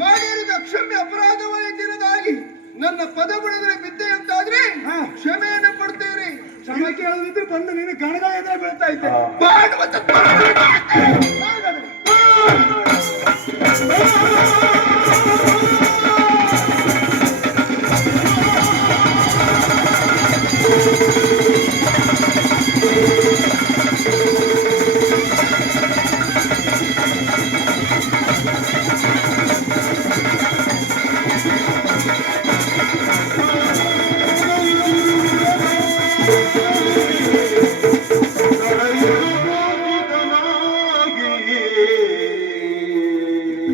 ಮಾಡಿರುವ ಕ್ಷಮೆ ಅಪರಾಧವಾಗಿರುವುದಾಗಿ ನನ್ನ ಪದಗುಣದಲ್ಲಿ ಬಿದ್ದೆ ಅಂತಾದ್ರೆ ಕ್ಷಮೆಯನ್ನು ಕೊಡ್ತೇನೆ ಕ್ಷಮೆ ಕೇಳದಿದ್ರೆ ಬಂದು ನೀನು ಗಣಗ ಎದುರು ಬೀಳ್ತಾ ಇದ್ದೆ. ಮಾಡುವಂತ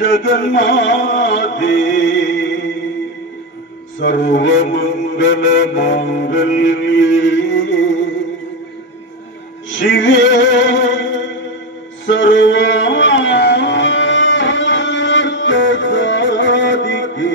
જગન્નાથે સર્વમંગલ મંગલ્યે શિવે સર્વાર્થ સાધિકે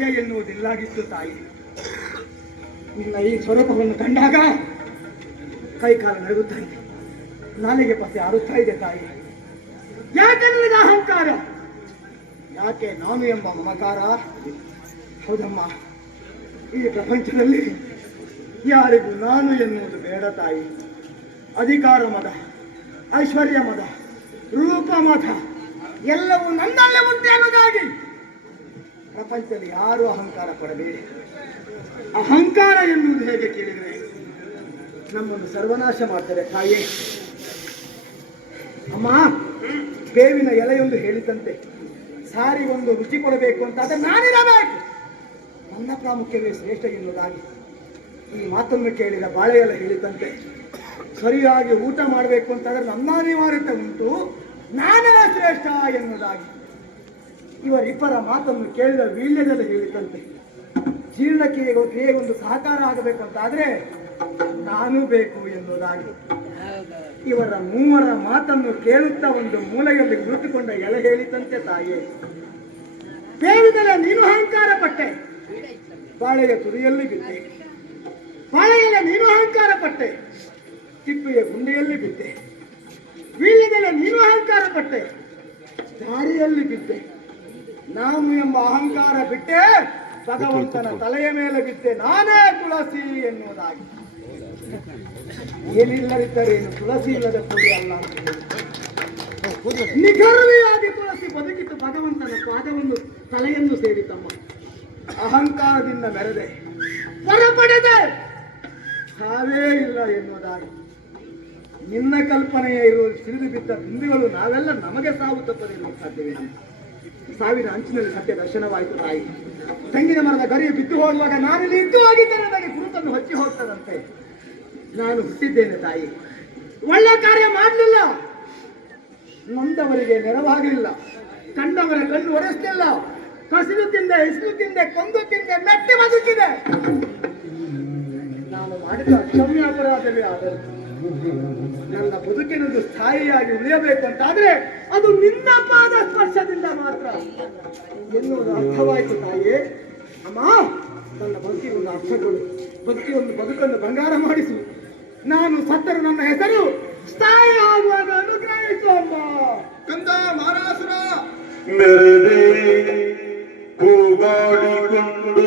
ಭಯ ಎನ್ನುವುದಿಲ್ಲಾಗಿತ್ತು ತಾಯಿ. ನಿನ್ನ ಈ ಸ್ವರೂಪವನ್ನು ಕಂಡಾಗ ಕೈ ಕಾಲ ನಡುಗುತ್ತಾ ಇದೆ. ನಾಲಿಗೆ ಪಸೆ ಆಡುತ್ತಾ ಇದೆ ತಾಯಿ. ಯಾಕೆ ಅಹಂಕಾರ? ಯಾಕೆ ನಾನು ಎಂಬ ಮಮಕಾರ? ಹೌದಮ್ಮ, ಈ ಪ್ರಪಂಚದಲ್ಲಿ ಯಾರಿಗೂ ನಾನು ಎನ್ನುವುದು ಬೇಡ ತಾಯಿ. ಅಧಿಕಾರ ಮದ, ಐಶ್ವರ್ಯ ಮದ, ರೂಪ ಮತ ಎಲ್ಲವೂ ನನ್ನಲ್ಲೇ ಉಂಟು ಅನ್ನೋದಾಗಿ ಪ್ರಪಂಚದಲ್ಲಿ ಯಾರು ಅಹಂಕಾರ ಪಡಬೇಡಿ ಅಹಂಕಾರ ಎನ್ನುವುದು ಹೇಗೆ ಕೇಳಿದರೆ ನಮ್ಮನ್ನು ಸರ್ವನಾಶ ಮಾಡ್ತಾರೆ ತಾಯಿ. ಅಮ್ಮ, ಬೇವಿನ ಎಲೆಯೊಂದು ಹೇಳಿದಂತೆ ಒಂದು ರುಚಿ ಕೊಡಬೇಕು ಅಂತ ಆದರೆ ನಾನಿರಬೇಕು. ನನ್ನ ಪ್ರಾಮುಖ್ಯವೇ ಶ್ರೇಷ್ಠ ಎನ್ನುವುದಾಗಿ ಈ ಮಾತನ್ನು ಕೇಳಿದ ಬಾಳೆ ಎಲೆ ಹೇಳಿದಂತೆ ಸರಿಯಾಗಿ ಊಟ ಮಾಡಬೇಕು ಅಂತಾದ್ರೆ ನನ್ನ ಅನಿವಾರ್ಯತೆ ಉಂಟು, ನಾನೇ ಶ್ರೇಷ್ಠ ಎನ್ನುವುದಾಗಿ ಇವರಿಬ್ಬರ ಮಾತನ್ನು ಕೇಳಿದ ವೀಳ್ಯದಲ್ಲಿ ಹೇಳಿದಂತೆ ಜೀರ್ಣಕ್ರಿಯೆ ಕ್ರಿಯೆಗೊಂದು ಸಹಕಾರ ಆಗಬೇಕು ಅಂತಾದ್ರೆ ನಾನು ಬೇಕು ಎನ್ನುವುದಾಗಿ ಇವರ ಮೂವರ ಮಾತನ್ನು ಕೇಳುತ್ತಾ ಒಂದು ಮೂಲೆಯಲ್ಲಿ ಕುಳಿತುಕೊಂಡ ಎಳೆ ಹೇಳಿದಂತೆ ತಾಯಿ. ಬೇವಿದಲೆ ನೀನು ಅಹಂಕಾರ ಪಟ್ಟೆ. ಬಾಳೆಯ ತುರಿಯಲ್ಲಿ ಬಿದ್ದೆ. ಬಾಳೆಯಲ್ಲ ನೀನು ಅಹಂಕಾರ ಪಟ್ಟೆ. ತಿಪ್ಪೆಯ ಗುಂಡೆಯಲ್ಲಿ ಬಿದ್ದೆ. ವೀಳ್ಯದೆಲೆ ನೀನು ಅಹಂಕಾರ ಪಟ್ಟೆ. ದಾರಿಯಲ್ಲಿ ಬಿದ್ದೆ. ನಾನು ಎಂಬ ಅಹಂಕಾರ ಬಿಟ್ಟೆ ಭಗವಂತನ ತಲೆಯ ಮೇಲೆ ಬಿದ್ದೆ ನಾನೇ ತುಳಸಿ ಎನ್ನುವುದಾಗಿ. ಏನಿಲ್ಲದಿದ್ದರೇನು ತುಳಸಿ ಇಲ್ಲದ ಪುಡಿ ಅಲ್ಲ ನಿಖರವಿಯಾಗಿ ತುಳಸಿ ಬದುಕಿತು ಭಗವಂತನ ಪಾದವನ್ನು ತಲೆಯನ್ನು ಸೇರಿತಮ್ಮ ಅಹಂಕಾರದಿಂದ ಮೆರೆದೆ ಹೊರಪಡೆದೆ. ಸಾವೇ ಇಲ್ಲ ಎನ್ನುವುದಾಗಿ. ನಿನ್ನ ಕಲ್ಪನೆಯ ಇರುವ ಸಿಡಿದು ಬಿದ್ದ ಬಿಂದುಗಳು ನಾವೆಲ್ಲ ನಮಗೆ ಸಾವು ತಪ್ಪದಿರಲು ಸಾಧ್ಯವಿಲ್ಲ. ಸಾವಿನ ಅಂಚಿನಲ್ಲಿ ಸತ್ಯ ದರ್ಶನವಾಯಿತು ತಾಯಿ. ತೆಂಗಿನ ಮರದ ಗರಿಯು ಬಿದ್ದು ಹೋಗುವಾಗ ನಾನು ನಿಂತು ಹೋಗಿದ್ದೇನೆ ನನಗೆ ಗುರುತನ್ನು ಹಚ್ಚಿ ಹೋಗ್ತದಂತೆ. ನಾನು ಹುಟ್ಟಿದ್ದೇನೆ ತಾಯಿ. ಒಳ್ಳೆ ಕಾರ್ಯ ಮಾಡಲಿಲ್ಲ. ನೊಂದವರಿಗೆ ನೆರವಾಗಲಿಲ್ಲ. ಕಂಡವರ ಕಣ್ಣು ಒರೆಸಲಿಲ್ಲ ಕಸಿದು ತಿಂದೆ ಇಸಿದು ತಿಂದೆ, ಕೊಂದು ತಿಂದೆ, ಮೆಟ್ಟಿ ಬದುಕಿದೆ. ನಾನು ಮಾಡಿದ ಅಕ್ಷಮ್ಯ ಅಪರಾಧವೇ ಆದರೂ ನನ್ನ ಬದುಕಿನೊಂದು ಸ್ಥಾಯಿಯಾಗಿ ಉಳಿಯಬೇಕು ಅಂತಾದ್ರೆ ಅದು ನಿನ್ನ ಪಾದ ಸ್ಪರ್ಶದಿಂದ ಮಾತ್ರ. ಎನ್ನುವುದು ಅರ್ಥವಾಯಿತು ತಾಯಿಯೇ. ಅಮ್ಮ ನನ್ನ ಬದುಕಿಗೆ ಒಂದು ಅರ್ಥ ಕೊಡು ಬದುಕಿ ಒಂದು ಬದುಕನ್ನು ಬಂಗಾರ ಮಾಡಿಸು. ನಾನು ಸತ್ತರು ನನ್ನ ಹೆಸರು ಸ್ಥಾಯಿ ಆಗುವಾಗ ಅನುಗ್ರಹಿಸು ಅಮ್ಮ. ಕಂದ ಮಾರಾಸುರ ಕೂಗಾಡಿಕೊಂಡು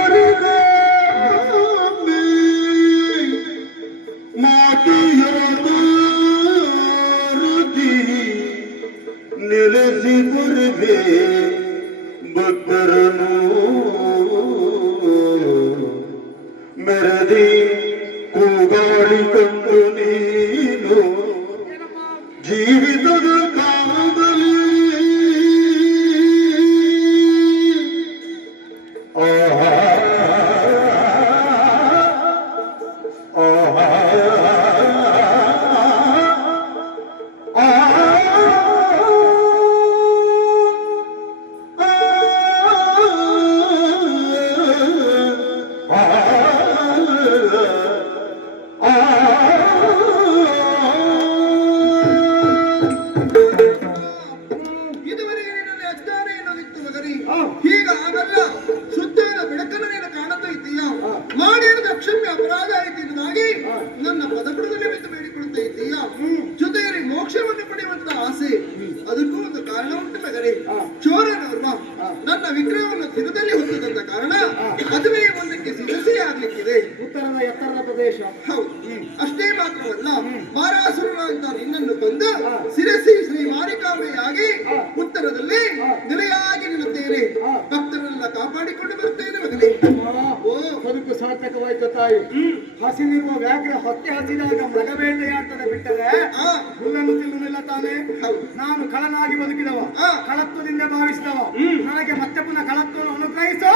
ಆಗಲ್ಲ ಶುದ್ಧವಾದ ಬೆಳಕನ್ನು ನೀನು ಕಾಣುತ್ತಾ ಇದ್ದೀಯ? ಮಾಡಿದ ಅಕ್ಷಮ್ಯ ಅಪರಾಧ ಆಯ್ತು ಎನ್ನುವುದಾಗಿ ನನ್ನ ಪದಪುರದಲ್ಲಿ ಬಿದ್ದು ಬೇಡಿಕೊಳ್ತಾ ಇದ್ದೀಯ? ಜೊತೆಯಲ್ಲಿ ಮೋಕ್ಷವನ್ನು ಪಡೆಯುವಂತ ಆಸೆ. ಅದಕ್ಕೂ ಒಂದು ಕಾರಣ ಉಂಟು ಮಗನೇ. ಚೋರನೋರ್ವ ನನ್ನ ವಿಗ್ರಹವನ್ನು ಸ್ಥಿರದಲ್ಲಿ ಹೊತ್ತದಂತ ಕಾರಣ ಅದುವೇ ಒಂದಕ್ಕೆ ಸಿರಸಿ ಆಗ್ಲಿಕ್ಕಿದೆ. ಉತ್ತರದ ಎತ್ತರದ ಪ್ರದೇಶ. ಹೌದು. ಅಷ್ಟೇ ಮಾತ್ರವಲ್ಲ ಮಾರಾಸುರನ ಅಂತ ನಿನ್ನನ್ನು ಕೊಂದು ಸಿರಸಿ ಶ್ರೀ ಮಾರಿಕಾಂಬೆಯಾಗಿ ಉತ್ತರದಲ್ಲಿ ತಾಯಿ ಕಾಪಾಡಿಕೊಂಡು ಬರ್ತೇನೆ ಆ, ಓ ಬದುಕು ಸಾರ್ಥಕವಾಯ್ತು ತಾಯಿ. ಹಸಿನಿರುವ ವ್ಯಾಘ್ರ ಹೊತ್ತೆ ಹಸಿದಾಗ ಮೃಗಬೇಟೆಯಾಡ್ತದೆ ಬಿಟ್ಟರೆ ಹುಲ್ಲನ್ನು ತಿನ್ನುವುದಿಲ್ಲ ತಾನೇ? ನಾನು ಕಳನಾಗಿ ಬದುಕಿದವ. ಕಳತ್ವದಿಂದ ಭಾವಿಸಿದವ. ನನಗೆ ಮತ್ತೆ ಪುನಃ ಕಳತ್ವವನ್ನು ಅನುಗ್ರಹಿಸು.